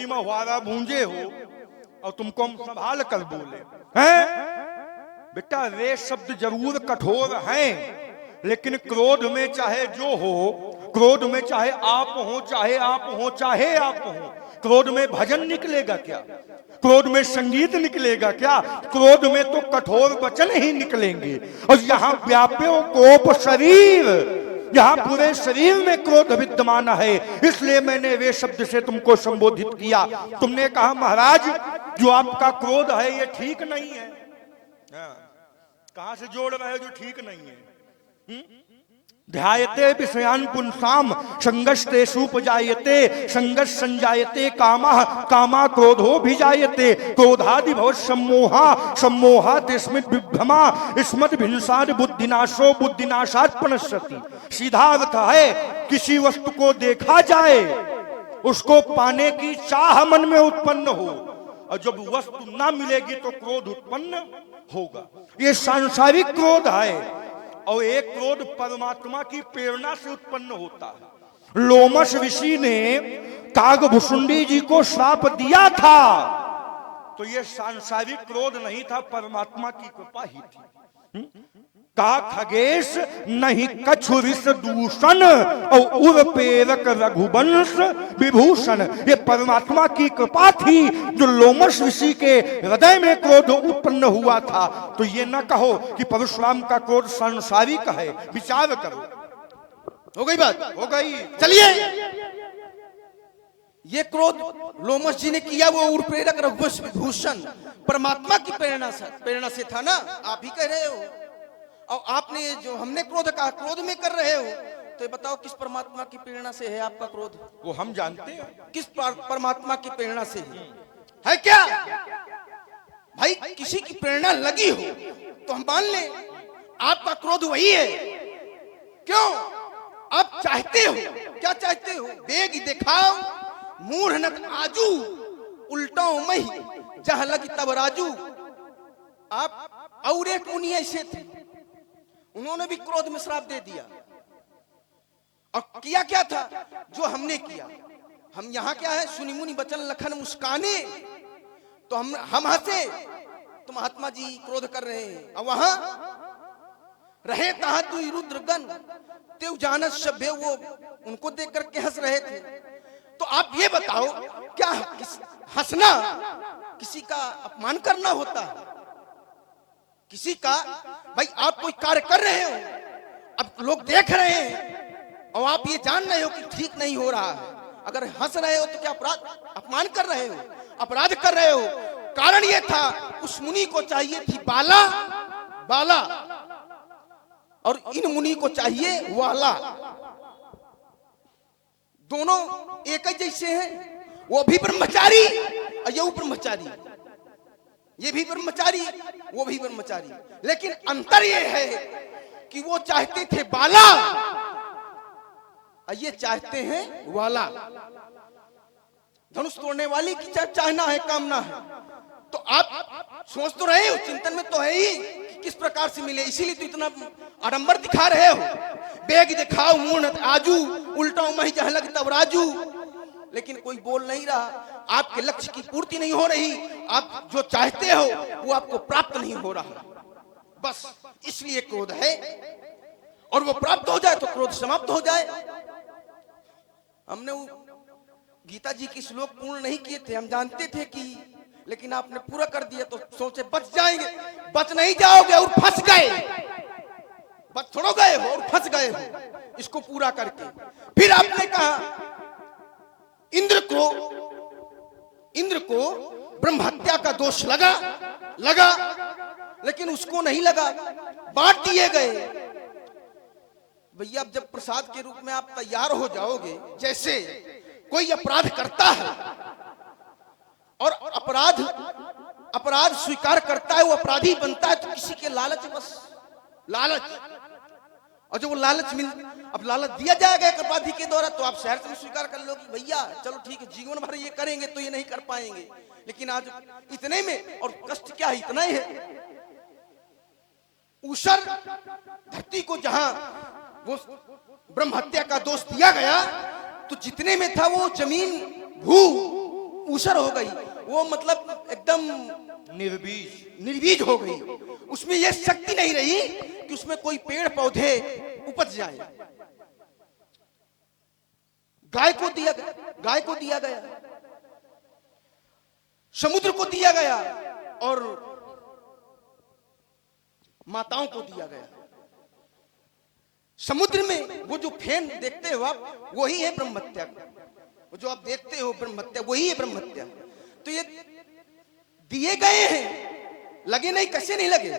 में हुआरा भूंजे हो और तुमको हम संभाल कर बोले हैं। बेटा वे शब्द जरूर कठोर हैं, लेकिन क्रोध में चाहे जो हो, क्रोध में चाहे आप हो चाहे आप हो चाहे आप हो, क्रोध में भजन निकलेगा क्या? क्रोध में संगीत निकलेगा क्या? क्रोध में तो कठोर वचन ही निकलेंगे। और यहाँ व्याप्यो कोप शरीर, यहाँ पूरे शरीर में क्रोध विद्यमान है, इसलिए मैंने वे शब्द से तुमको संबोधित किया। तुमने कहा महाराज जो आपका क्रोध है ये ठीक नहीं है। कहां से जोड़ रहे हो जो ठीक नहीं है? ध्यायते विषयान पुंसाम संगस्तेषुपजायते संगस संजायते कामः कामा क्रोधो भिजायते क्रोधादि भव सम्मोहा सम्मोहात् स्मृत विभ्रमा स्मृत भिंसाद बुद्धिनाशो बुद्धिनाशात् प्रणश्यति। सीधा अर्थ है किसी वस्तु को देखा जाए, उसको पाने की चाह मन में उत्पन्न हो, और जब वस्तु ना मिलेगी तो क्रोध उत्पन्न होगा। ये सांसारिक क्रोध है। और एक क्रोध परमात्मा की प्रेरणा से उत्पन्न होता है। लोमश ऋषि ने कागभुसुंडी जी को श्राप दिया था, तो यह सांसारिक क्रोध नहीं था, परमात्मा की कृपा ही थी। का खगेश नहीं कछु विष दूषण और उर पेरक रघुवंश विभूषण, ये परमात्मा की कृपा थी जो लोमश ऋषि के हृदय में क्रोध उत्पन्न हुआ था। तो ये न कहो कि परशुराम का क्रोध सांसारिक है, विचार करो। हो गई बात? हो गई। चलिए, ये क्रोध लोमश जी ने किया, वो उर प्रेरक रघुवंश विभूषण परमात्मा की प्रेरणा से था ना। आप ही कह रहे हो। और आपने जो हमने क्रोध कहा, क्रोध में कर रहे हो, तो ये बताओ किस परमात्मा की प्रेरणा से है आपका क्रोध? वो हम जानते हैं किस परमात्मा की प्रेरणा से है क्या? भाई किसी की प्रेरणा लगी हो तो हम मान लें आपका क्रोध वही है। क्यों? आप चाहते हो, क्या चाहते हो? बेग दिखाओ मूढ़ नत आजू उल्टाओ मही जहां लगी तब राजू। आप और एक मुनि ऐसे थे, उन्होंने भी क्रोध में श्राप दे दिया। और किया क्या था जो हमने किया? हम यहाँ क्या है, सुनी मुनि बचन लखन मुस्काने, तो हम हंसे तो महात्मा जी क्रोध कर रहे हैं। और वहां रहे तहा तु रुद्रगण तेव जानत सभ्य, वो उनको देख करके हंस रहे थे। तो आप ये बताओ, क्या हंसना किसी का अपमान करना होता है? किसी का, भाई आप कोई कार्य कर रहे हो, अब लोग देख रहे हैं और आप ये जान रहे हो कि ठीक नहीं हो रहा है, अगर हंस रहे हो तो क्या अपमान कर रहे हो, अपराध कर रहे हो? कारण ये था उस मुनि को चाहिए थी बाला बाला और इन मुनि को चाहिए वाला। दोनों एक ही जैसे हैं, वो भी ब्रह्मचारी और ये ब्रह्मचारी, ये भी ब्रह्मचारी वो भी ब्रह्मचारी, लेकिन अंतर ये है कि वो चाहते थे बाला और ये चाहते हैं वाला। धनुष तोड़ने वाली की चाहना है, कामना है। तो आप सोच तो रहे हो, चिंतन में तो है ही कि किस प्रकार से मिले, इसीलिए तो इतना आडंबर दिखा रहे हो। बेग दिखाओ मूढ़ आजू उल्टाओ मही जहां लगी तब राजू। लेकिन कोई बोल नहीं रहा, आपके लक्ष्य की पूर्ति नहीं हो रही, आप जो चाहते हो वो आपको प्राप्त नहीं हो रहा, बस इसलिए क्रोध है। और वो प्राप्त हो जाए तो क्रोध समाप्त हो जाए। हमने गीता जी की श्लोक पूर्ण नहीं किए थे, हम जानते थे कि, लेकिन आपने पूरा कर दिया तो सोचे बच जाएंगे। बच नहीं जाओगे और फंस गए, बच थोड़ो गए हो और फंस गए हो इसको पूरा करके। फिर आपने कहा इंद्र को ब्रह्म हत्या का दोष लगा, लेकिन उसको नहीं लगा, बांट दिए गए। भैया अब जब प्रसाद के रूप में आप तैयार हो जाओगे, जैसे कोई अपराध करता है और अपराध स्वीकार करता है, वो अपराधी बनता है, तो किसी के लालच, बस लालच, और जो वो लालच अब लालच दिया जाएगा एक अपराधी के द्वारा, तो आप शहर से स्वीकार कर लो कि भैया चलो ठीक है, जीवन भर ये करेंगे तो ये नहीं कर पाएंगे, लेकिन आज इतने में, और कष्ट क्या है, इतना ही है। ऊषर धरती को जहां वो ब्रह्म हत्या का दोष दिया गया, तो जितने में था वो जमीन भू ऊसर हो गई, वो मतलब एकदम निर्बीज हो गई। उसमें यह शक्ति नहीं रही कि उसमें कोई पेड़ पौधे उपज जाए। गाय को दिया गया, समुद्र को दिया गया और माताओं को दिया गया। समुद्र में वो जो फेन देखते हो आप, वही है ब्रह्महत्या। वो जो आप देखते हो ब्रह्महत्या, वही है ब्रह्महत्या। तो ये दिए गए हैं, लगे नहीं, कैसे नहीं लगे,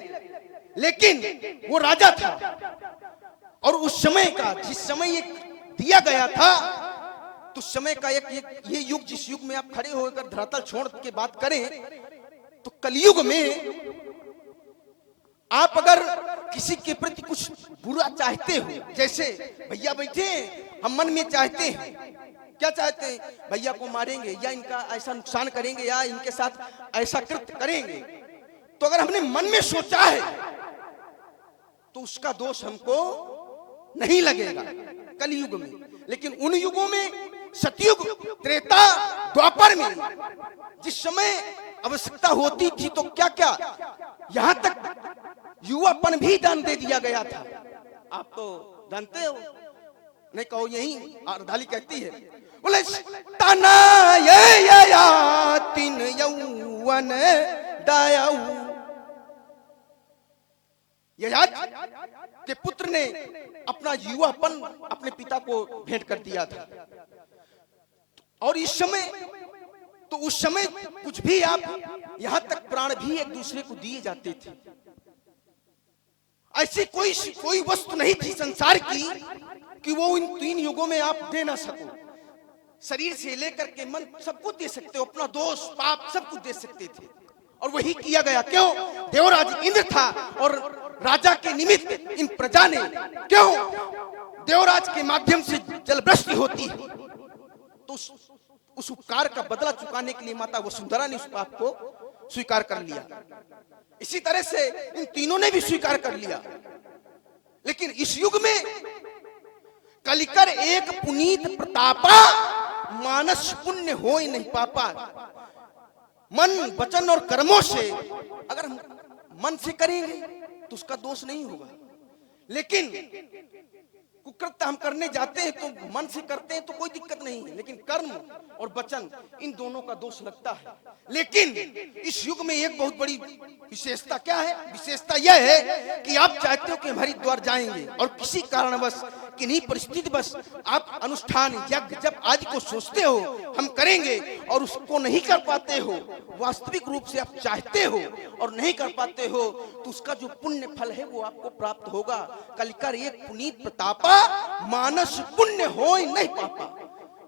लेकिन वो राजा था और उस समय का, जिस समय ये दिया गया था, तो समय का ये युग, जिस युग में आप खड़े होकर धरातल छोड़ के बात करें, तो कलयुग में आप अगर किसी के प्रति कुछ बुरा चाहते हो, जैसे भैया बैठे हैं, हम मन में चाहते हैं, क्या चाहते हैं, भैया को मारेंगे या इनका ऐसा नुकसान करेंगे या इनके साथ ऐसा कृत्य करेंगे, तो अगर हमने मन में सोचा है तो उसका दोष हमको नहीं लगेगा कलयुग में। लेकिन उन युगों में, सतयुग, त्रेता, द्वापर में, जिस समय आवश्यकता होती थी तो क्या क्या, यहां तक युवापन भी दान दे दिया गया था। आप तो जानते हो, नहीं कहो, यही अर्धाली कहती है, बोले तना ये तीन यौवन दायाऊ। ययाति के पुत्र ने अपना युवापन अपने पिता को भेंट कर दिया था। और इस समय, तो उस समय कुछ भी आप, यहां तक प्राण भी एक दूसरे को दिए जाते थे। ऐसी कोई वस्तु नहीं थी संसार की कि वो इन 3 युगों में आप दे ना सको। शरीर से लेकर के मन सब कुछ दे सकते हो, अपना दोष पाप सब कुछ दे सकते थे, और वही किया गया। क्यों? देवराज इंद्र था और राजा के निमित्त इन प्रजा ने, क्यों, देवराज के माध्यम से जलवृष्टि होती है, तो उस उपकार का बदला चुकाने के लिए माता वसुंधरा ने उस पाप को स्वीकार कर लिया। इसी तरह से इन तीनों ने भी स्वीकार कर लिया। लेकिन इस युग में कलिकर एक पुनीत प्रतापा, मानस पुण्य हो ही नहीं पापा। मन, वचन और कर्मों से अगर हम मन से करेंगे तो उसका दोष नहीं होगा, लेकिन कुकृत्य हम करने जाते हैं तो मन से करते हैं तो कोई दिक्कत नहीं है, लेकिन कर्म और वचन, इन दोनों का दोष लगता है। लेकिन इस युग में एक बहुत बड़ी विशेषता क्या है? विशेषता यह है कि आप चाहते हो कि हम हरिद्वार जाएंगे और किसी कारणवश, किन्हीं परिस्थिति बस आप अनुष्ठान, यज्ञ, जब आदि को सोचते हो हम करेंगे और उसको नहीं कर पाते हो, वास्तविक रूप से आप चाहते हो और नहीं कर पाते हो, तो उसका जो पुण्य फल है वो आपको प्राप्त होगा। कलिकर एक पुनीत प्रतापा, मानस पुण्य हो ही नहीं पापा।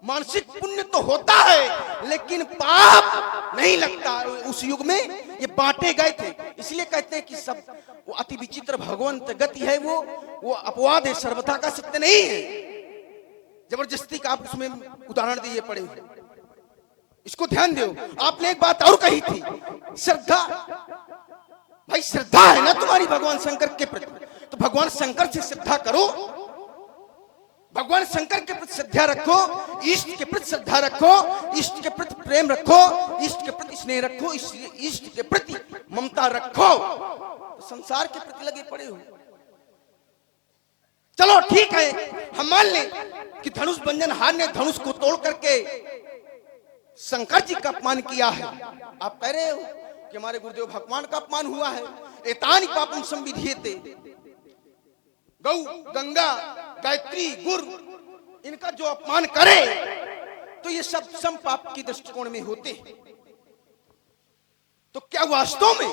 मानसिक पुण्य तो होता है लेकिन पाप नहीं लगता। उस युग में ये बांटे गए थे, इसलिए कहते हैं कि सब वो अति विचित्र भगवंत गति है, वो अपवाद है, सर्वथा का सत्य नहीं है। जबरदस्ती का आप उसमें उदाहरण दिए पड़े हुए, इसको ध्यान दो। आपने एक बात और कही थी, श्रद्धा। भाई श्रद्धा है ना तुम्हारी भगवान शंकर के प्रति, तो भगवान शंकर से श्रद्धा करो, भगवान शंकर के प्रति श्रद्धा रखो, इष्ट के प्रति श्रद्धा रखो, इष्ट के प्रति प्रेम रखो, इष्ट के प्रति स्नेह रखो, इष्ट के प्रति ममता रखो। तो संसार के प्रति लगे पड़े हो। चलो ठीक है, हम मान लें कि धनुष भंजनहार ने धनुष को तोड़ करके शंकर जी का अपमान किया है। आप कह रहे हो कि हमारे गुरुदेव भगवान का अपमान हुआ है। एतानि पापम संविधीयते, गौ, गंगा, गायत्री, गुर, इनका जो अपमान करे तो ये सब सम पाप की दृष्टिकोण में होते हैं। तो क्या वास्तव में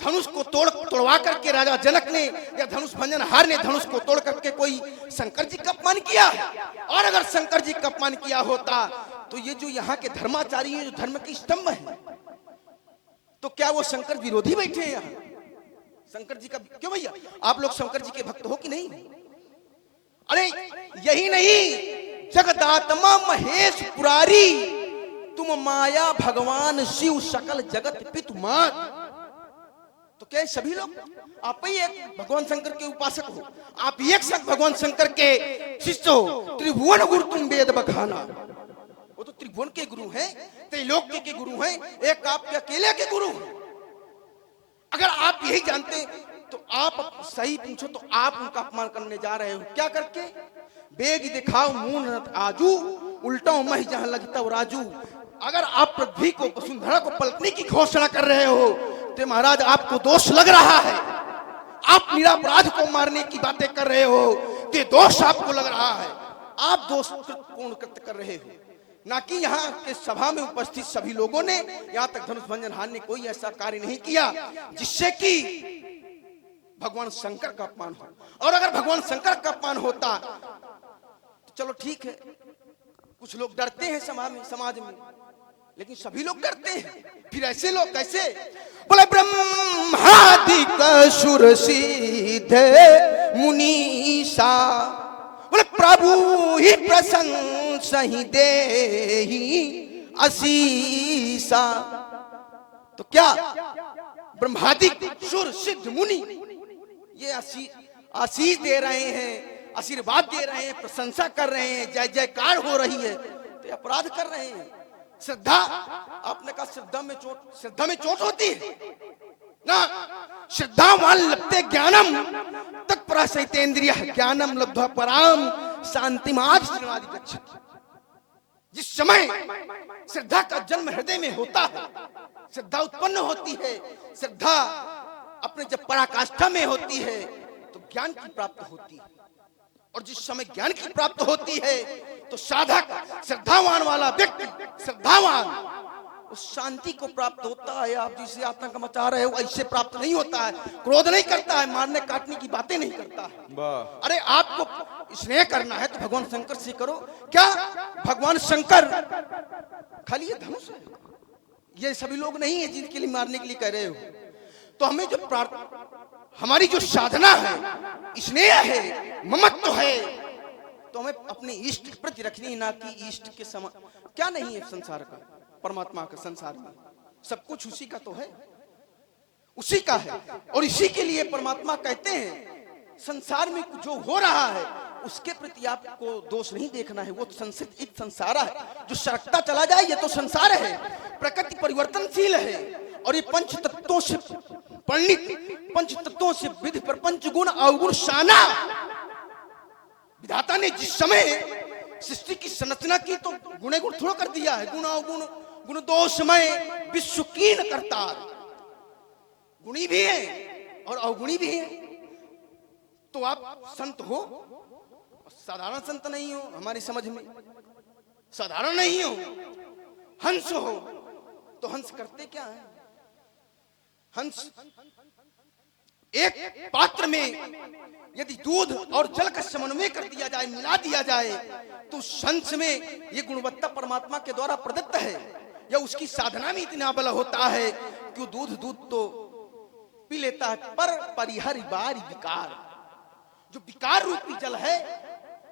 धनुष को तोड़वा करके राजा जनक ने या धनुष भंजनहार ने धनुष को तोड़ करके कोई शंकर जी का अपमान किया? और अगर शंकर जी का अपमान किया होता तो ये जो यहाँ के धर्माचारी है, जो धर्म के स्तंभ है, तो क्या वो शंकर विरोधी बैठे हैं यहाँ? शंकर जी का क्यों भैया, आप लोग शंकर जी के भक्त हो कि नहीं? अरे यही नहीं, जगदात्मा महेश पुरारी, तुम माया भगवान शिव सकल जगत पितु मात। तो क्या सभी लोग आप ही एक भगवान शंकर के उपासक हो? आप एक साथ भगवान शंकर के शिष्य हो? त्रिभुवन गुरु तुम वेद बखाना। वो तो त्रिभुवन के गुरु हैं, त्रैलोक्य के गुरु हैं, एक आपके अकेले के गुरु हैं। अगर आप यही जानते तो आप सही पूछो तो आप उनका अपमान करने जा रहे हो। क्या करके? बेग दिखाओ मुंह न आजू, उल्टा मह जहां लगता वो राजू। अगर आप पृथ्वी को, वसुंधरा को पलटने की घोषणा कर रहे हो तो महाराज आपको दोष लग रहा है। आप निरपराध को मारने की बातें कर रहे हो तो ये दोष आपको लग रहा है। आप दोष पूर्ण कृत्य कर रहे हो, ना कि यहाँ के सभा में उपस्थित सभी लोगों ने, यहाँ तक धनुष भंजन हार ने कोई ऐसा कार्य नहीं किया जिससे कि भगवान शंकर का अपमान हो। और अगर भगवान शंकर का अपमान होता तो चलो ठीक है, कुछ लोग डरते हैं समाज में, लेकिन सभी लोग डरते हैं। फिर ऐसे लोग कैसे? बोले ब्रह्मादिक सुर सीधे मुनीसा, बोले प्रभु ही प्रशंसा ही दे आशीषा। तो क्या ब्रह्मादिक सुर सिद्ध मुनि ये आशीष दे रहे हैं, आशीर्वाद दे रहे हैं, प्रशंसा कर रहे हैं, जय जयकार हो रही है, तो अपराध कर रहे हैं। श्रद्धा, आपने कहा श्रद्धा में चोट होती है ना। श्रद्धावान लभते ज्ञानम तत् प्रसहितेन्द्रिय ज्ञानम लब्ध्वा पराम शांतिमाद श्रीवादि गच्छति। जिस समय श्रद्धा का जन्म हृदय में होता है, श्रद्धा उत्पन्न होती है, श्रद्धा अपने जब पराकाष्ठा में होती है तो ज्ञान की प्राप्ति होती है। और जिस समय ज्ञान की प्राप्त होती है तो साधक, श्रद्धावान वाला व्यक्ति, श्रद्धावान, उस शांति को प्राप्त होता है। आप जिसे आत्मा का मचा रहे हो ऐसे प्राप्त नहीं होता है। क्रोध नहीं करता है, मारने काटने की बातें नहीं करता है। अरे आपको स्नेह करना है तो भगवान शंकर से करो। क्या भगवान शंकर खाली ये धनुष है? ये सभी लोग नहीं है जिनके लिए मारने के लिए कह रहे हो। तो हमें जो हमारी जो साधना है, स्नेह है, ममत्व है, तो हमें अपने इष्ट के प्रति रखनी है, ना कि इष्ट के समान। क्या नहीं है संसार का, परमात्मा का संसार में सब कुछ उसी का तो है, उसी का है। और इसी के लिए परमात्मा कहते हैं संसार में जो हो रहा है उसके प्रति आपको दोष नहीं देखना है। वो संसित इत संसार है, जो सरकता चला जाए ये तो संसार है। प्रकृति परिवर्तनशील है और ये पंच तत्वों से परिणित, पंच तत्वों से विधि पर पंच गुण अवगुण शाना। विधाता ने जिस समय सृष्टि की संरचना की तो गुणे गुण थोड़ा कर दिया है। गुण अवगुण, गुण दोषमय विश्व कीन करता, गुणी भी है और अवगुणी भी है। तो आप संत हो, साधारण संत नहीं हो, हमारी समझ में साधारण नहीं हो, हंस हो। तो हंस करते क्या है? हंस एक पात्र में यदि दूध और जल का समन्वय कर दिया जाए, मिला दिया जाए, तो हंस में ये गुणवत्ता परमात्मा के द्वारा प्रदत्त है। या उसकी साधना में इतना बल होता है कि दूध तो पी लेता है, पर परिहर बारी विकार, जो विकार रूपी जल है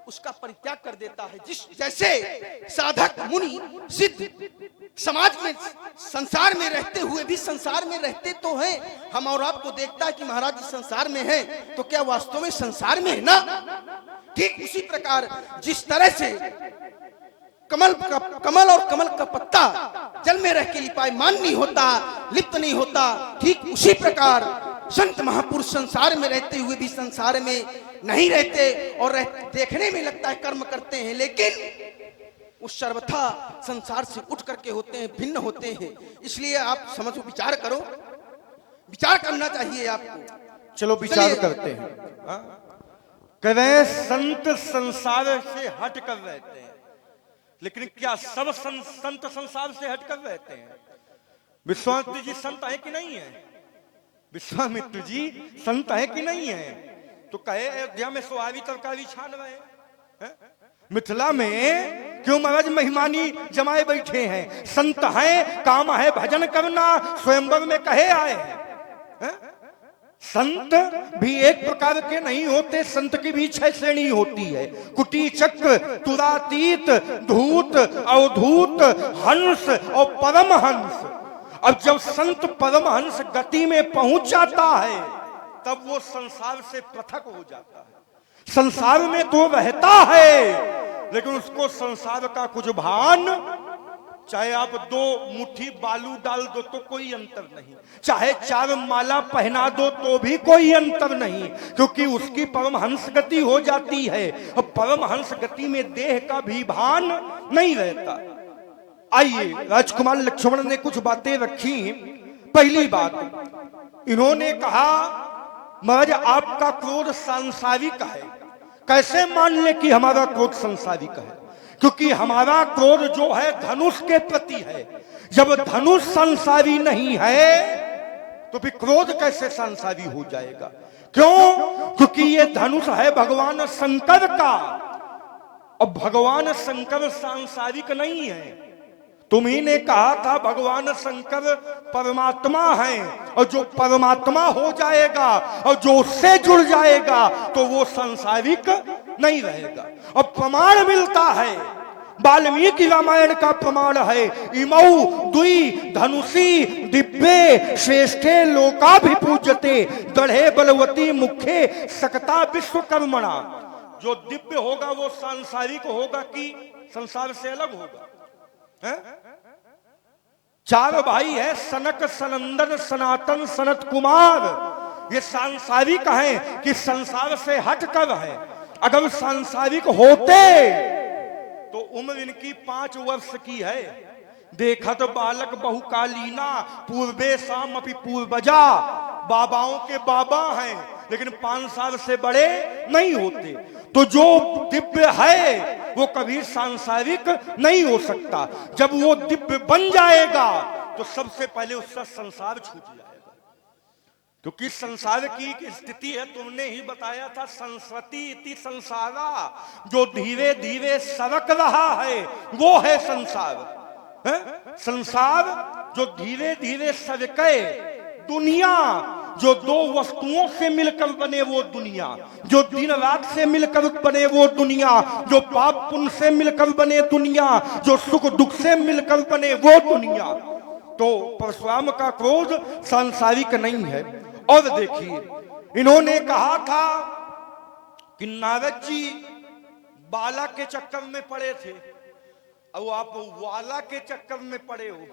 उसका परित्याग कर देता है। जिस जैसे साधक मुनि सिद्ध समाज में, संसार में रहते हुए भी संसार में रहते तो हैं हम, और आपको देखता है कि महाराज जी संसार में है, तो क्या वास्तव में संसार में है ना? ठीक उसी प्रकार जिस तरह से कमल और कमल का पत्ता जल में रह के लिपायमान नहीं होता, लिप्त नहीं होता, ठीक उसी प्रकार संत महापुरुष संसार में रहते हुए भी संसार में नहीं रहते और देखने में लगता है कर्म करते हैं, लेकिन उस सर्वथा संसार से उठ करके होते हैं, भिन्न होते हैं। इसलिए आप समझो, विचार करो, विचार करना चाहिए आपको। चलो विचार करते हैं। कह संत संसार से हट कर रहते हैं, लेकिन क्या सब संत संसार से हट कर रहते हैं? विश्वामित्र जी संत है कि नहीं है? विश्वामित्र जी संत है कि नहीं है? तो कहे अयोध्या में सुहावी तरकारी छान रहे हैं, मिथिला में क्यों महाराज मेहमानी जमाए बैठे हैं? संत हैं, काम है भजन करना, स्वयंवर में कहे आए हैं। संत भी एक प्रकार के नहीं होते, संत की भी 6 श्रेणी होती है। कुटी चक्र, तुरातीत, धूत, अवधूत, हंस और परमहंस। अब जब संत परमहंस गति में पहुंच जाता है तब वो संसार से पृथक हो जाता है। संसार में तो रहता है लेकिन उसको संसार का कुछ भान चाहे आप 2 मुट्ठी बालू डाल दो तो कोई अंतर नहीं, चाहे 4 माला पहना दो तो भी कोई अंतर नहीं, क्योंकि उसकी परमहंस गति हो जाती है। अब परमहंस गति में देह का भी भान नहीं रहता। आइए, राजकुमार लक्ष्मण ने कुछ बातें रखी। पहली बात, इन्होंने कहा महाराज आपका क्रोध सांसारिक है। कैसे मान ले कि हमारा क्रोध सांसारिक है? क्योंकि हमारा क्रोध जो है धनुष के प्रति है। जब धनुष संसारी नहीं है तो फिर क्रोध कैसे संसारी हो जाएगा? क्यों? क्योंकि ये धनुष है भगवान शंकर का, और भगवान शंकर सांसारिक नहीं है। तुम्ही ने कहा था भगवान शंकर परमात्मा है, और जो परमात्मा हो जाएगा और जो उससे जुड़ जाएगा तो वो सांसारिक नहीं रहेगा। और प्रमाण मिलता है, वाल्मीकि रामायण का प्रमाण है, इमौ द्वि धनुषी दिव्ये श्रेष्ठे लोकाभिपूज्यते दृढ़े बलवती मुखे सकता विश्वकर्मणा। जो दिव्य होगा वो सांसारिक होगा कि संसार से अलग होगा? है? 4 भाई है, सनक सनंदन सनातन सनत कुमार। ये सांसारिक है कि संसार से हटकर है। अगर सांसारिक होते तो उम्र इनकी 5 वर्ष की है। देखत बालक बहुकालीना पूर्वे शाम अपि पूर्वजा। बाबाओं के बाबा हैं लेकिन 5 साल से बड़े नहीं होते। तो जो दिव्य है वो कभी सांसारिक नहीं हो सकता। जब वो दिव्य बन जाएगा तो सबसे पहले उसका संसार छूट जाएगा। क्योंकि संसार की एक स्थिति है, तुमने ही बताया था, संस्कृति इति संसारा। जो धीरे धीरे सरक रहा है वो है संसार। है? संसार जो धीरे धीरे सरके, दुनिया जो 2 वस्तुओं से मिलकर बने वो दुनिया, जो दिन रात से मिलकर बने वो दुनिया, जो पाप पुण्य से मिलकर बने दुनिया, जो सुख दुख से मिलकर बने वो दुनिया। तो परशुराम का क्रोध सांसारिक नहीं है। और देखिए, इन्होंने कहा था कि नारद जी बाला के चक्कर में पड़े थे, अब आप वाला के चक्कर में पड़े हो।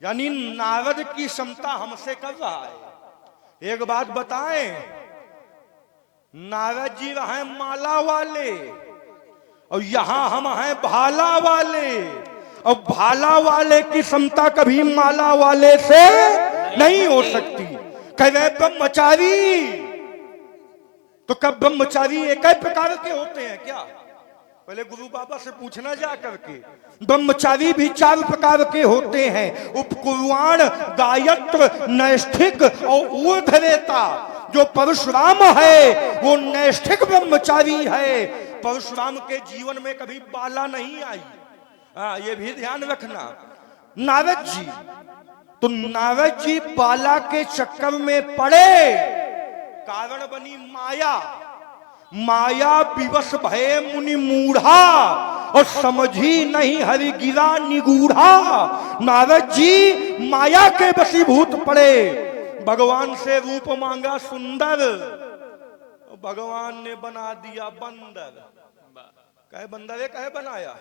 यानी नारद की क्षमता हमसे कर रहा है। एक बात बताएं, नारद जी हैं माला वाले और यहां हम हैं भाला वाले, और भाला वाले की क्षमता कभी माला वाले से नहीं हो सकती। कह रहे ब्रह्मचारी, तो कब ब्रह्मचारी एक ही प्रकार के होते हैं क्या? पहले गुरु बाबा से पूछना जा करके। ब्रह्मचारी भी 4 प्रकार के होते हैं, उपकुर्वाण, गायत्र, नैष्ठिक और ऊर्ध्वरेता। जो परशुराम है वो नैष्ठिक ब्रह्मचारी है। परशुराम के जीवन में कभी बाला नहीं आई। हाँ, ये भी ध्यान रखना। नारद जी, तो नारद जी बाला के चक्कर में पड़े, कारण बनी माया। माया विवश भये मुनि मूढ़ा, और समझी नहीं हरि गिरा निगूढ़ा। नारद जी माया के वशीभूत पड़े। भगवान से रूप मांगा सुंदर, भगवान ने बना दिया बंदर। कहे बंदर है, कहे बनाया?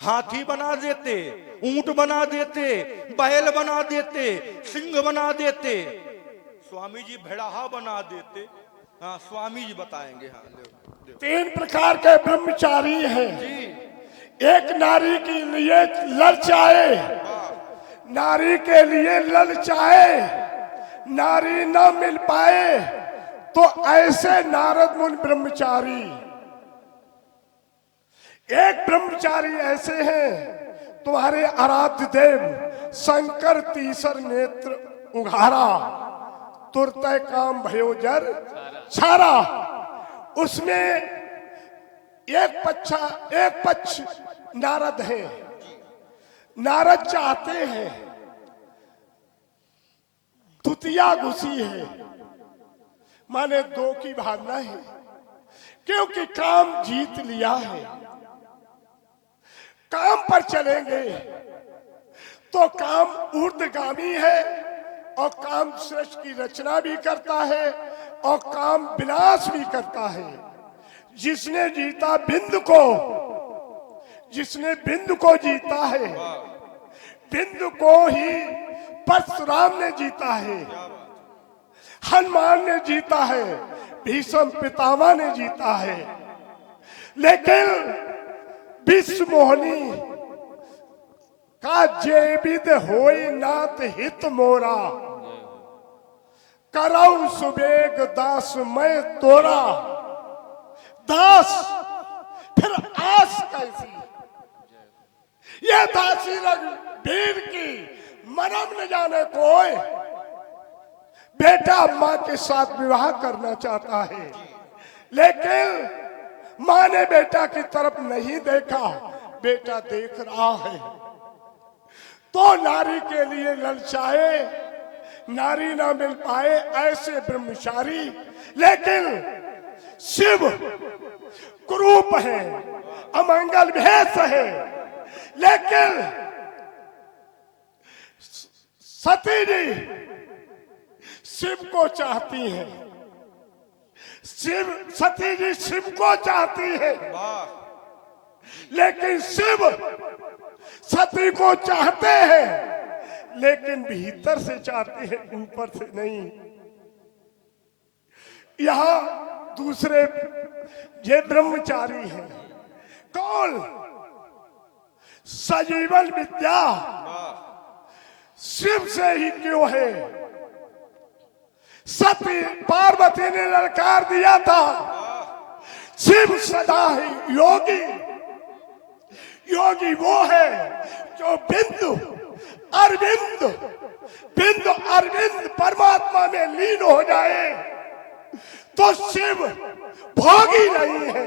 हाथी बना देते, ऊंट बना देते, बैल बना देते, सिंह बना देते, स्वामी जी भेड़ाहा बना देते। हाँ, स्वामी जी बताएंगे। हाँ, ले। 3 प्रकार के ब्रह्मचारी हैं। एक नारी के लिए ललचाए, नारी के लिए ललचाए, नारी न मिल पाए तो ऐसे नारद मुनि ब्रह्मचारी। एक ब्रह्मचारी ऐसे हैं, तुम्हारे आराध्य देव शंकर तीसर नेत्र उघारा, तुरते काम भयो जर छारा। उसमें एक पक्ष नारद है। नारद चाहते हैं, तुतिया घुसी है, माने 2 की भावना है, क्योंकि काम जीत लिया है। काम पर चलेंगे तो काम ऊर्ध्वगामी है, और काम सृष्टि की रचना भी करता है और काम विनाश भी करता है। जिसने जीता बिंद को, जिसने बिंदु को जीता है, बिंदु को ही परशुराम ने जीता है, हनुमान ने जीता है, भीष्म पितामह ने जीता है। लेकिन विश्व मोहनी का जेबिद होई नाथ हित मोरा, करऊ सुबेग दास मैं तोरा। दास फिर आस कैसी, ये दासी रघुवीर की मरम न जाने कोई। बेटा मां के साथ विवाह करना चाहता है, लेकिन मां ने बेटा की तरफ नहीं देखा, बेटा देख रहा है। तो नारी के लिए ललचाए, नारी ना मिल पाए ऐसे ब्रह्मचारी। लेकिन शिव कुरूप है, अमंगल भेष है, लेकिन सती जी शिव को चाहती है, सती जी शिव को चाहती है, लेकिन शिव सती को चाहते हैं, लेकिन भीतर से चाहते हैं, ऊपर से नहीं। यहां दूसरे ये ब्रह्मचारी हैं, कौन? सजीवन विद्या शिव से ही क्यों है? सती पार्वती ने ललकार दिया था, शिव सदा ही योगी। योगी वो है जो बिंदु अरविंद परमात्मा में लीन हो जाए। तो शिव भोगी नहीं है,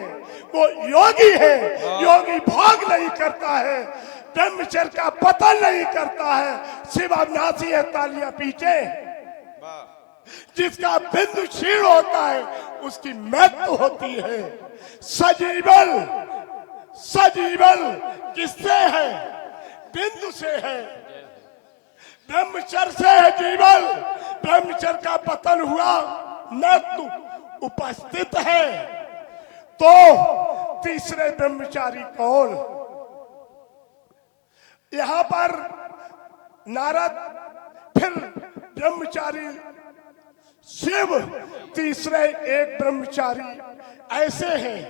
वो योगी है। योगी भोग नहीं करता है, ब्रह्मचर्य का पतन नहीं करता है। शिव अविनाशी है, तालियां पीछे। जिसका बिंदु क्षीण होता है उसकी मृत्यु होती है। सजीवन किससे है? बिंदु से है, ब्रह्मचर्य से है जीवन। ब्रह्मचर्य का पतन हुआ, मृत्यु उपस्थित है। तो तीसरे ब्रह्मचारी कौन? यहां पर नारद, फिर ब्रह्मचारी शिव, तीसरे एक ब्रह्मचारी ऐसे हैं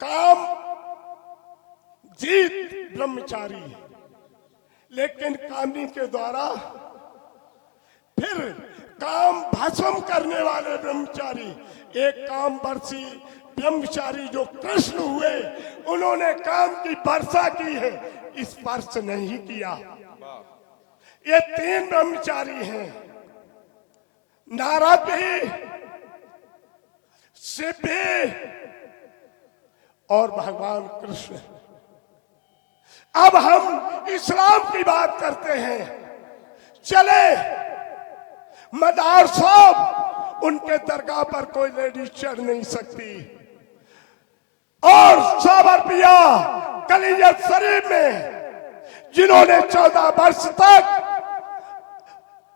काम जीत ब्रह्मचारी, लेकिन कामी के द्वारा फिर काम भस्म करने वाले ब्रह्मचारी। एक काम वर्षी ब्रह्मचारी जो कृष्ण हुए, उन्होंने काम की वर्षा की है, स्पर्श नहीं किया। ये तीन ब्रह्मचारी हैं, नारद भी, शिव भी और भगवान कृष्ण। अब हम इस्लाम की बात करते हैं। चले मदार साहब, उनके दरगाह पर कोई लेडीज चढ़ नहीं सकती। और 100 रुपया कलियत शरीफ में जिन्होंने 14 वर्ष तक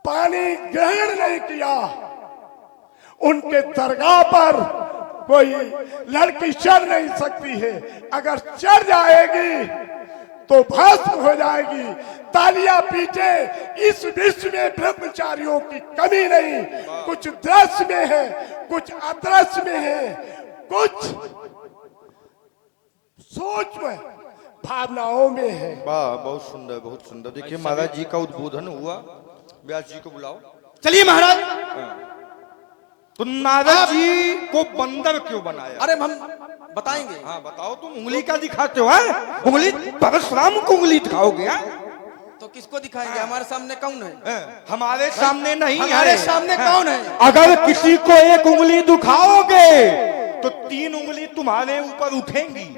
पानी ग्रहण नहीं किया, उनके दरगाह पर कोई लड़की चढ़ नहीं सकती है। अगर चढ़ जाएगी तो भस्म हो जाएगी। तालियां पीछे। इस विश्व में ब्रह्मचारियों की कमी नहीं। कुछ दृश्य में है, कुछ अदृश्य में है, कुछ सोच में, भावनाओं में है। वाह, बहुत सुंदर, बहुत सुंदर। देखिए महाराज जी का उद्बोधन हुआ। व्यास जी को बुलाओ। चलिए महाराज। तो नारद जी को बंदर क्यों बनाया? अरे हम बताएंगे। हाँ बताओ। तुम उंगली का दिखाते हो? उंगली परशुराम को उंगली दिखाओगे? तो किसको दिखाएंगे? हमारे सामने कौन है? हमारे सामने नहीं है। हमारे सामने कौन है? अगर किसी को एक उंगली दिखाओगे तो 3 उंगली तुम्हारे ऊपर उठेंगी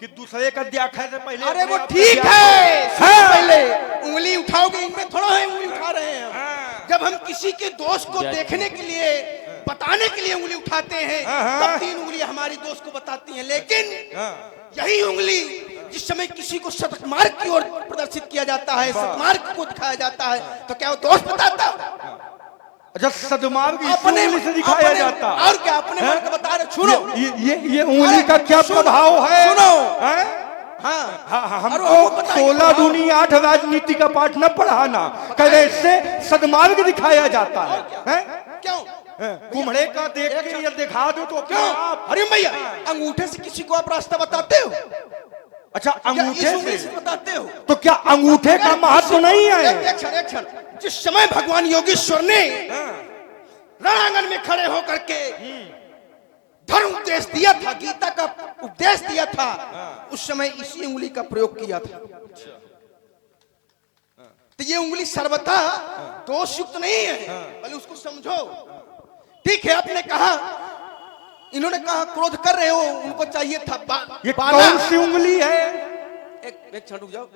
कि दूसरे का दिखाने से पहले। अरे वो ठीक है, पहले उंगली उठाओगे। इनमें थोड़ा है उंगली उठा रहे हैं। जब हम किसी के दोष को देखने के लिए, बताने के लिए उंगली उठाते हैं, तब 3 उंगली हमारी दोस्त को बताती हैं। लेकिन यही उंगली जिस समय किसी को सतमार्ग की ओर प्रदर्शित किया जाता है, सतमार्ग को दिखाया जाता है, तो क्या वो दोष बताता? अच्छा, सदमार्ग अपने से दिखाया जाता। और क्या अपने मन को बता रहे। सुनो, ये उंगली का क्या प्रभाव है? सुनो, हाँ हाँ, अरे हमको वो पता है 16 कि- दूनी 8 राजनीति का पाठ न पढ़ाना, कहे इससे सदमार्ग दिखाया जाता है, हैं? क्यों कुम्हड़े का देख के ये दिखा दो तो क्यों आप हरिओम भैया अंगूठे से किसी को आप रास्ता बताते हो? अच्छा या इस अंगूठे उंगली से से बताते हो? तो क्या अंगूठे का महत्व नहीं है? एक क्षण जिस समय भगवान योगेश्वर ने रणांगन में खड़े होकर के धर्म उपदेश दिया था, गीता का उपदेश दिया था, उस समय इसी उंगली का प्रयोग किया था। तो ये उंगली सर्वथा दोषयुक्त नहीं है, पहले उसको समझो। ठीक है, आपने कहा, इन्होंने कहा क्रोध कर रहे हो, उनको चाहिए था ये बाला। कौन सी उंगली है? एक क्षण रुक जाओ,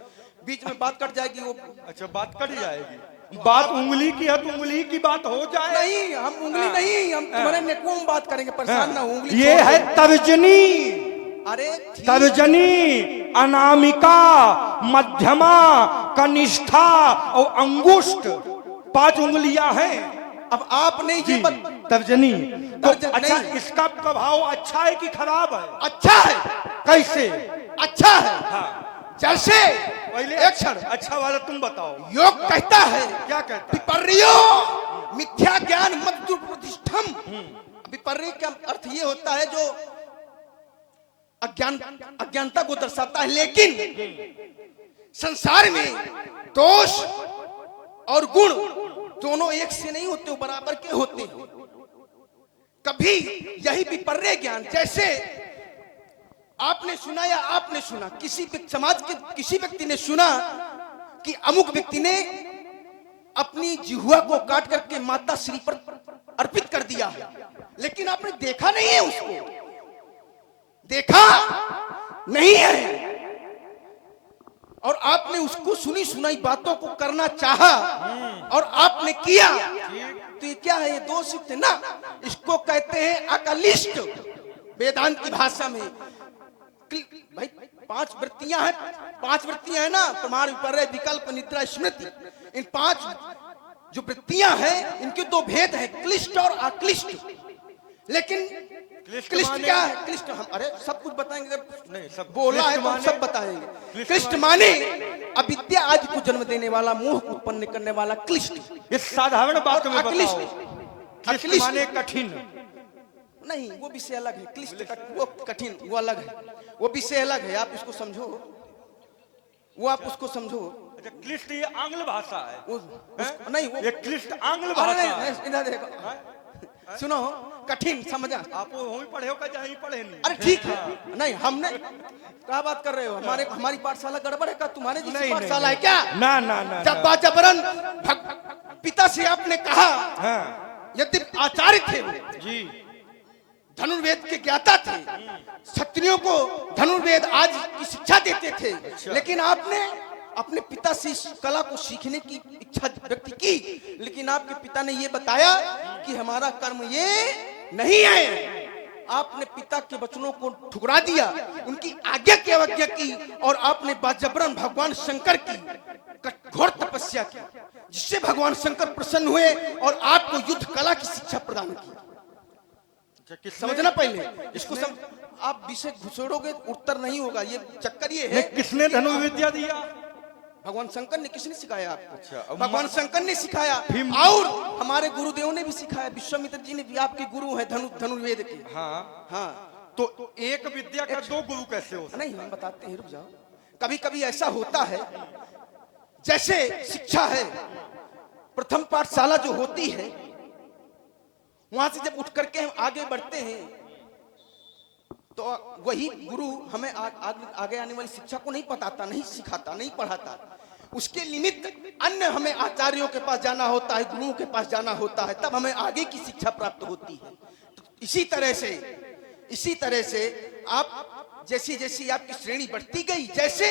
बीच में बात कट जाएगी वो। अच्छा बात कट जाएगी, बात उंगली की है तो उंगली की बात हो जाए। नहीं, हम उंगली नहीं, हम तुम्हारे नेकुओं में बात करेंगे, परेशान ना हो। उंगली ये छोड़ है दो। तर्जनी, अरे ठीक। तर्जनी, अनामिका, मध्यमा, कनिष्ठा और अंगुष्ठ, 5 उंगलियां हैं। अब आपने ये तर्जनी तो तर्जनी अच्छा, नहीं। इसका प्रभाव अच्छा है कि खराब है? अच्छा है, कैसे? अच्छा है। हाँ जैसे पहले एक क्षण, अच्छा वाला तुम बताओ। योग कहता है क्या कहता है? विपर्यो मिथ्या ज्ञान मत दुर्प्रतिष्ठम। विपर्य का अर्थ ये होता है जो अज्ञानता को दर्शाता है, लेकिन संसार में दोष और गुण दोनों एक से नहीं होते, वो बराबर के होते हैं। कभी यही विपर्य ज्ञान, जैसे आपने सुना या आपने सुना, किसी समाज के किसी व्यक्ति ने सुना कि अमुक व्यक्ति ने अपनी जिह्वा को काट करके माता श्री पर अर्पित कर दिया है, लेकिन आपने देखा नहीं है, उसको देखा नहीं है, और आपने उसको सुनी सुनाई बातों को करना चाहा और आपने किया, तो ये क्या है? ये दोषयुक्त है ना। इसको कहते हैं अकलिष्ट, वेदांत की भाषा में। भाई 5 वृत्तियां हैं, 5 वृत्तियां हैं ना, प्रमाण, विपर्य, विकल्प, निद्रा, स्मृति। इन 5 जो वृत्तियां हैं, इनके 2 भेद हैं, क्लिष्ट और अक्लिष्ट। लेकिन क्लिष्ट क्या है? क्लिष्ट हम अरे सब कुछ बताएंगे, नहीं, सब बोला है तो हम सब बताएंगे। क्लिष्ट माने अविद्या आदि को जन्म देने वाला, मोह को उत्पन्न करने वाला क्लिष्ट। ये साधारण बात में बताओ। अक्लिष्ट, क्लिष्ट माने कठिन। नहीं, वो विषय अलग है। क्लिष्ट वो कठिन, वो अलग है, वो विषय अलग है। आप इसको समझो, वो आप उसको समझो। अच्छा क्लिष्ट ये आंग्ल भाषा है? नहीं, वो ये क्लिष्ट आंग्ल अरे भाषा नहीं, है। नहीं, इधर देखो, सुनो, कठिन समझा। आप वही पढ़े हो क्या जहाँ पढ़े नहीं? अरे ठीक है, नहीं हमने क्या बात कर रहे हो? हमारी पाठशाला गड़बड़ है क्या? तुम्हारे जैसी नहीं, पाठशाला है क्या? ना ना ना जब बाजबरन पिता से आपने कहा, हाँ यदि आचार्य थे जी, धनुर्वेद के ज्ञाता थे, क्षत्रियों को धनुर्वेद आज की शिक्षा देते थे, लेकिन आपने अपने पिता से इस कला को सीखने की इच्छा व्यक्त की, लेकिन आपके पिता ने यह बताया कि हमारा कर्म ये नहीं है। आपने पिता के वचनों को ठुकरा दिया, उनकी आज्ञा की अवज्ञा की, और आपने बाजबरन भगवान शंकर की घोर तपस्या की, जिससे भगवान शंकर प्रसन्न हुए और आपको युद्ध कला की शिक्षा प्रदान की। समझना पहले इसको आप विषय घुसेड़ोगे उत्तर नहीं होगा। ये चक्कर ये है, किसने धनुर्विद्या दिया? भगवान शंकर ने। किसने सिखाया आपको? अच्छा, भगवान शंकर ने सिखाया, और हमारे गुरुदेव ने भी सिखाया। विश्वामित्र जी ने भी आपके गुरु हैं धनुर्वेद के। हाँ हाँ, तो एक विद्या का 2 गुरु कैसे हो? नहीं हम बताते हैं, रुक जाओ। कभी कभी ऐसा होता है, जैसे शिक्षा है, प्रथम पाठशाला जो होती है, वहां से जब उठ करके हम आगे बढ़ते हैं, तो वही गुरु हमें आगे आने वाली शिक्षा को नहीं बताता, नहीं सिखाता, नहीं पढ़ाता। उसके निमित्त अन्य हमें आचार्यों के पास जाना होता है, गुरुओं के पास जाना होता है, तब हमें आगे की शिक्षा प्राप्त होती है। तो इसी तरह से आप जैसी जैसी आपकी श्रेणी बढ़ती गई, जैसे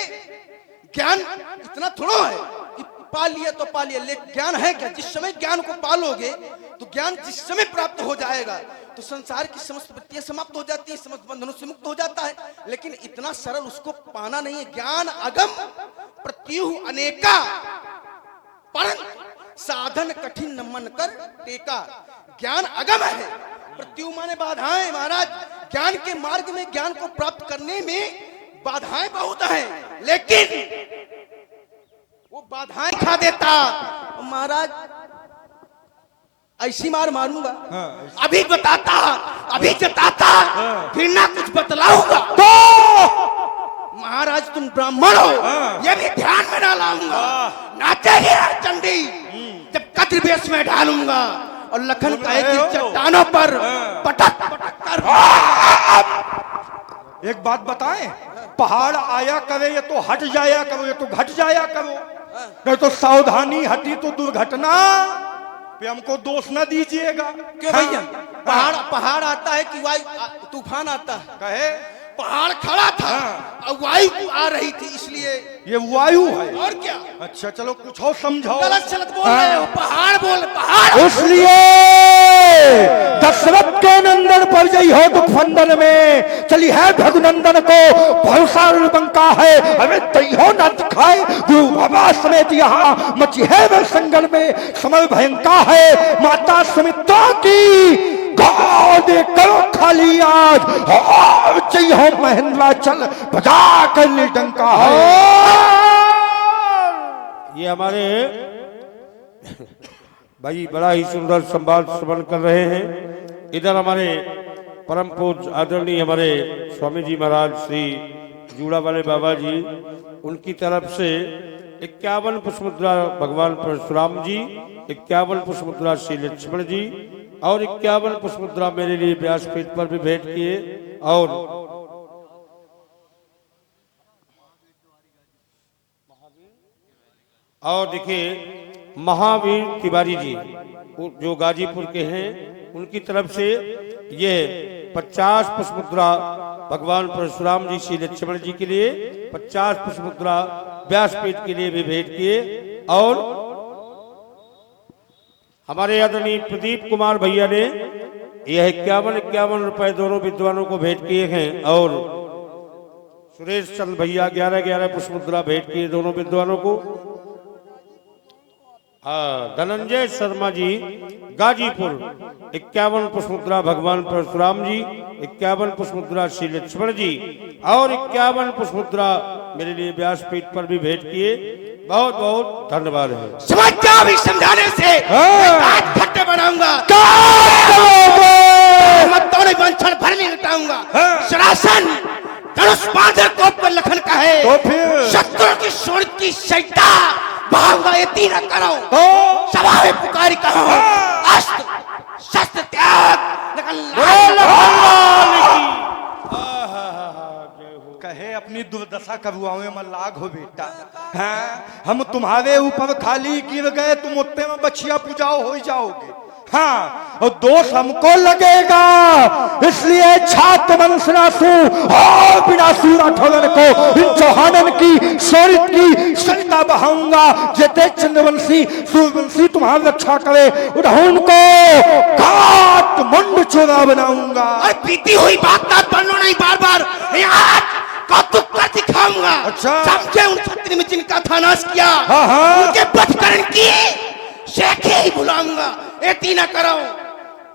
ज्ञान इतना थोड़ा है कि पा लिया तो पा लिया, लेकिन ज्ञान है क्या? जिस समय ज्ञान को पालोगे, तो ज्ञान जिस समय प्राप्त हो जाएगा, तो संसार की समस्त वृत्तियां समाप्त हो जाती है, समस्त बंधनों से मुक्त हो जाता है। लेकिन इतना सरल उसको पाना नहीं है। ज्ञान अगम प्रत्युह अनेका, परंतु साधन कठिन न मन कर टेका। ज्ञान अगम है, प्रत्युह माने बाधाएं। महाराज, ज्ञान के मार्ग में, ज्ञान को प्राप्त करने में बाधाएं बहुत हैं, लेकिन वो बाधाएं खा देता। महाराज ऐसी मार मारूंगा, अभी बताता, अभी जताता, फिर ना कुछ बतलाऊंगा। तो महाराज तुम ब्राह्मण हो, ये भी ध्यान में ना लाऊंगा। नाचेगी चंडी जब कद्र वेश में ढालूंगा और लखन कहे कि चट्टानों पर पटक पटक कर। एक बात बताएं, पहाड़ आया करे ये तो हट जाया करो, ये तो घट जाया करो, नहीं तो सावधानी हटी तो दुर्घटना पे हमको दोष न दीजिएगा। क्यों भैया? पहाड़ आता है कि वायु तूफान आता है? कहे पहाड़ खड़ा था और वायु आ रही थी, इसलिए ये वायु है। और क्या? अच्छा चलो कुछ और समझाओ। गलत सलत बोल रहे हो, पहाड़ बोल, पहाड़। इसलिए दशरथ के नंदन पर जई हो दुख फंदन में, चली है भगनंदन को भरोसा बंका है, हमें तई हो न दिखाए गुरु बाबा समेत यहाँ मची है वह संगल में, समय भयंका है माता सुमित्रा की गोद करो खाली आज, और जई हो महेंद्रा चल बजा कर ले डंका है। ये हमारे भाई बड़ा ही सुंदर संवाद श्रवण कर रहे हैं। इधर हमारे परम पूज्य आदरणीय हमारे स्वामी जी महाराज श्री जूड़ा वाले बाबा जी, उनकी तरफ से 51 पुष्पमुद्रा भगवान परशुराम जी, 51 पुष्पमुद्रा श्री लक्ष्मण जी और 51 पुष्पमुद्रा मेरे लिए व्यासपीठ पर भी भेंट किए। और देखिए महावीर तिवारी जी जो गाजीपुर के हैं, उनकी तरफ से ये 50 पुष्पमुद्रा भगवान परशुराम जी श्री लक्ष्मण जी के लिए, 50 पुष्पमुद्रा व्यासपीठ के लिए भी भेंट किए। और हमारे आदरणीय प्रदीप कुमार भैया ने यह 51 रुपए दोनों विद्वानों को भेंट किए हैं। और सुरेश चंद भैया 11 पुष्पमुद्रा भेंट किए दोनों विद्वानों को। धनंजय शर्मा जी गाजीपुर 51 पुष्पमुद्रा भगवान परशुराम जी, 51 पुष्पमुद्रा श्री लक्ष्मण जी और 51 पुष्पमुद्रा मेरे लिए व्यासपीठ पर भी भेंट किए। बहुत बहुत धन्यवाद है। समझ भी समझाने से खट्टे बनाऊंगा, वंचन भर में लटाऊंगा। सरासन धनुष बांधर कोप पर लखन का है, तो फिर शत्रु की सोच की सैटा भाऊंगा, ये तीन करो सभा में पुकारी कहो, अस्त्र शस्त्र त्याग कहे अपनी दुर्दशा करवावे में लाग हो बेटा। हाँ, हम तुम्हारे ऊपर खाली गिर गए, तुम उत्ते में बछिया पूजाओ हो जाओगे। हाँ, और दोष हमको लगेगा, इसलिए छात्र वंशनासु और बिनासु राठौरन को इन चौहानन की शौर्य की सत्ता बहाऊंगा। जेते चंद्रवंशी सूर्यवंशी तुम्हारी रक्षा करे, उन्होंने को काट मुंड चोरा बनाऊंगा। और बीती हुई बात ना बनना नहीं, बार बार कौतुक कर दिखाऊंगा। अच्छा। समझे उन छत्री में जिनका था नाश किया, उनके बचकरण की शेखे ही बुलाऊंगा। ये तीन करो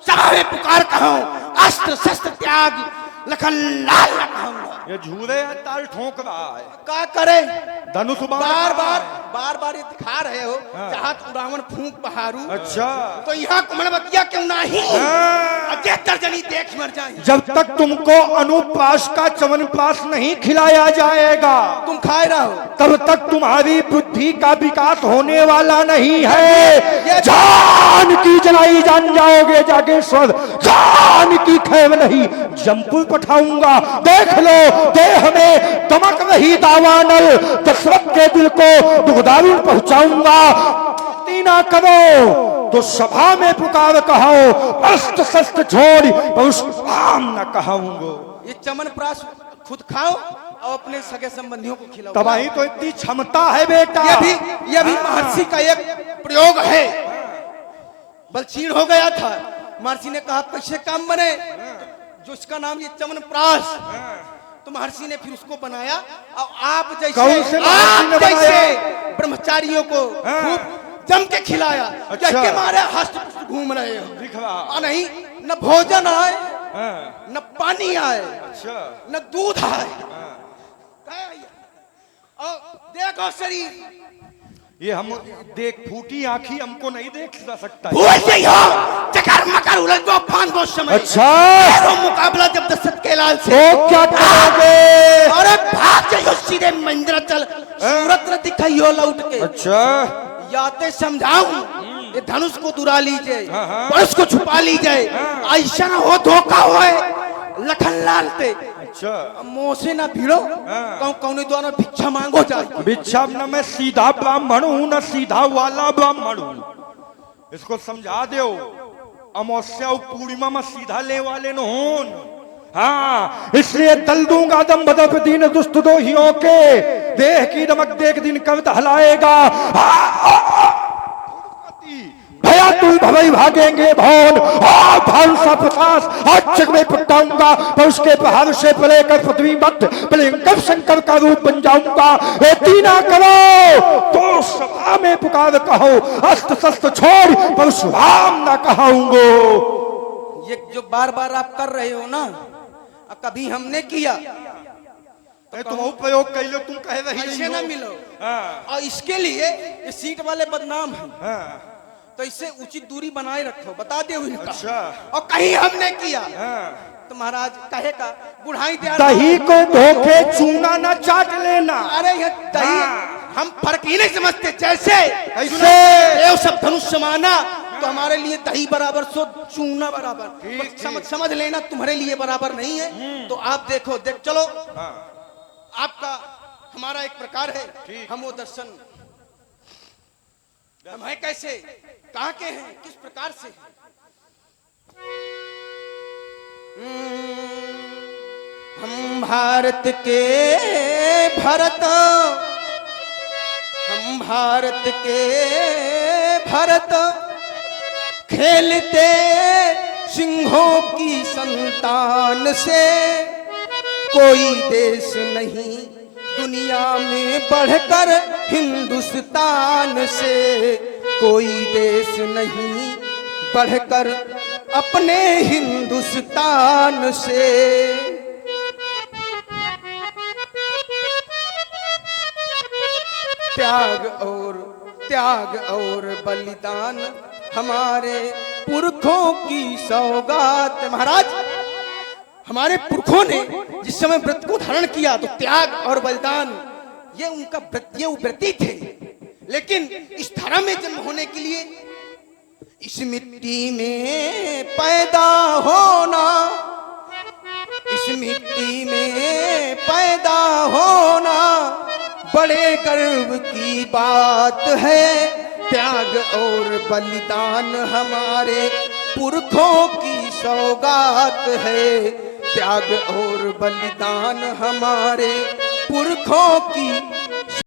सभा में पुकार कहो, अस्त्र शस्त्र त्याग लखन लाल कहूंगा। ये झूरे ताल ठोक रहा है, क्या करे? धनुष बार बार ये दिखा रहे हो, चाहत उड़ावन फूंक बहारू। अच्छा, तो यहाँ कुमड़ बतिया क्यों नहीं? अजय तर्जनी देख मर जाए। जब तक तुमको अनुप्रास का च्यवनप्राश नहीं खिलाया जाएगा, तुम खाए रहो, तब तक तुम्हारी बुद्धि का विकास होने वाला नहीं है। जान की जलाई जान जाओगे जागेश्वर, जान की खैर नहीं जमपुर पठाऊंगा। देख लो देह में दमक रही दावानल, दशरथ के दिल को दुखदारुण पहुंचाऊंगा। तीना करो तो सभा में पुकार कहो, अस्त्र शस्त्र छोड़ परशुराम न कहूंगो। ये चमनप्राश खुद खाओ और अपने सगे संबंधियों को खिलाओ। तबाही तो इतनी क्षमता है बेटा। ये भी महर्षि का एक प्रयोग है। बल क्षीण हो गया था, महर्षि ने कहा कैसे काम बने, जो इसका नाम ये चमनप्राश, तो महर्षि ने फिर उसको बनाया। और आप जैसे ब्रह्मचारियों को खूब जम के खिलाया। अच्छा। के मारे हस्त घूम रहे हो, दिखवा नहीं न भोजन आए, न पानी आए, अच्छा, न दूध आए। और देखो शरीर, ये हम देख फूटी आंखी हमको नहीं देख सकता है। भूल गई हो, चकर मकर उलझ दो फान दो समय। अच्छा तेरो मुकाबला जब दशरथ के लाल से, तो क्या करोगे? अरे भाग जाइयो सीधे मंदिर चल, सूरत न दिखाइयो लौट के। अच्छा याते समझाऊं, ये धनुष को दुरा लीजिए, हाँ, हाँ। परस को छुपा लीजिए, ऐसा ना हो धोखा होए लखन लाल ते। अच्छा मुंह से ना भिड़ो, कहूं कौने द्वारा भिक्षा मांगो जाए। भिक्षा न मैं सीधा ब्राह्मण हूं न सीधा वाला ब्राह्मण हूं, इसको समझा दो। अमावस्या और पूर्णिमा में सीधा ले वाले न होन। हाँ इसलिए दल दूंगा दम बदप दीन दुष्ट दो ही के, देह की नमक देख दिन कवित हलाएगा। भया तू भवई भागेंगे भवन, भानु सा प्रकाश आज जग में पटाऊंगा, पर उसके प्रहार से पले कर पृथ्वी मत भयंकर शंकर का रूप बन जाऊंगा। एती ना करो तो सभा में पुकार कहो, अस्त्र शस्त्र छोड़ पर सुभाम ना कहाऊंगो। ये जो बार बार आप कर रहे हो ना, कभी हमने किया तो तुम प्रयोग कर लो, तुम कह रही ऐसे ना मिलो। हाँ, और इसके लिए ये सीट वाले बदनाम हैं, हाँ, तो इससे उचित दूरी बनाए रखो, बता दे इनका। अच्छा। और कहीं हमने किया हाँ। तो महाराज कहेगा बुढ़ाई दे दही को धोखे चूना ना चाट लेना। अरे ये दही हम फर्क ही नहीं समझते। जैसे ऐसे देव सब धनुष समाना, तो हमारे लिए दही बराबर सो चूना बराबर। ठीक, समझ लेना तुम्हारे लिए बराबर नहीं है। तो आप देखो, देख चलो, हाँ, आपका हमारा एक प्रकार है, हम वो दर्शन हम है कैसे, कहाँ के हैं, किस प्रकार से हैं। हम भारत के भरत, हम भारत के भरत, खेलते सिंहों की संतान से। कोई देश नहीं दुनिया में बढ़कर हिंदुस्तान से, कोई देश नहीं बढ़कर अपने हिंदुस्तान से। त्याग और बलिदान हमारे पुरखों की सौगात। महाराज हमारे पुरखों ने जिस समय व्रत को धारण किया तो त्याग और बलिदान ये उनका व्रती थे। लेकिन इस धरा में जन्म होने के लिए इस मिट्टी में पैदा होना, इस मिट्टी में पैदा होना बड़े गर्व की बात है। त्याग और बलिदान हमारे पुरखों की सौगात है। त्याग और बलिदान हमारे पुरखों की